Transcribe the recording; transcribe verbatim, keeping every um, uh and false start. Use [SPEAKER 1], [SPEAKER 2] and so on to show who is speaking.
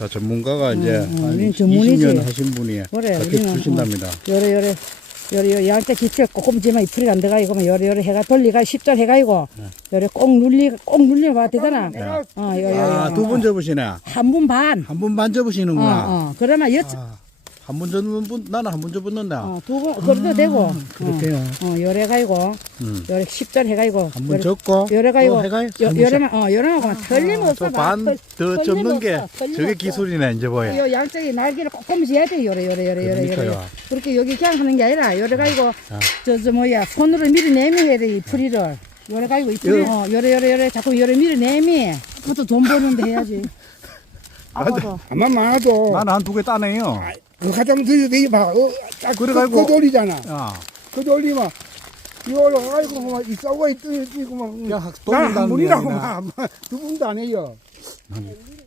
[SPEAKER 1] 자, 전문가가 이제
[SPEAKER 2] 음, 음,
[SPEAKER 1] 한
[SPEAKER 2] 우리는
[SPEAKER 1] 이십
[SPEAKER 2] 전문이지.
[SPEAKER 1] 년 하신 분이
[SPEAKER 2] 그래,
[SPEAKER 1] 이렇게
[SPEAKER 2] 우리는,
[SPEAKER 1] 주신답니다.
[SPEAKER 2] 요래 요래 요래 요래 양자 기체 꼼꼼지만 이풀이 안 들어가 이거면 요래 요래 해가 돌리가 십절 해가 이고 요래 꼭 눌리 꼭 눌려봐 되잖아. 어, 요, 요, 요.
[SPEAKER 1] 아, 두 분 접으시네.
[SPEAKER 2] 한 분 반.
[SPEAKER 1] 한 분 반 접으시는구나.
[SPEAKER 2] 어, 어. 그러면 여,
[SPEAKER 1] 아, 한 분 접는 분, 나는 한 분 접었는다.
[SPEAKER 2] 어, 두 분, 그래도 되고.
[SPEAKER 1] 그렇게요.
[SPEAKER 2] 어, 어, 요래 가이고,
[SPEAKER 1] 음.
[SPEAKER 2] 요래 십절 해가이고.
[SPEAKER 1] 한 분 접고,
[SPEAKER 2] 요래 가이고.
[SPEAKER 1] 또 해가
[SPEAKER 2] 요, 요래만, 어, 요래만 틀림없어.
[SPEAKER 1] 또반 더 접는 게 저게 기술이네, 이제 뭐야.
[SPEAKER 2] 요 양쪽에 날개를 꼼꼼히 해야 돼, 요래, 요래, 요래, 요래, 요래.
[SPEAKER 1] 그러니까요.
[SPEAKER 2] 그렇게 여기 그냥 하는 게 아니라, 요래 가이고,
[SPEAKER 1] 아.
[SPEAKER 2] 저, 저, 뭐야, 손으로 밀어내미 해야 돼, 이 풀이를. 요래 가이고, 이 풀이, 어, 요래, 요래, 요래, 자꾸 요래 밀어내미. 그것도 돈 버는데 해야지. 아빠도.
[SPEAKER 3] 암만 많아도
[SPEAKER 1] 나는 한 두 개 따네요.
[SPEAKER 3] 그 가장 들여 내봐. 어, 딱
[SPEAKER 1] 그래가지고-
[SPEAKER 3] 그 돌리잖아.
[SPEAKER 1] 야,
[SPEAKER 3] 그 돌리면 이거 아이고 막이 싸우고 있고 막.
[SPEAKER 1] 야,
[SPEAKER 3] 나한
[SPEAKER 1] 돌린다는
[SPEAKER 3] 분이라고
[SPEAKER 1] 이야기나.
[SPEAKER 3] 막두 분도 안 해요.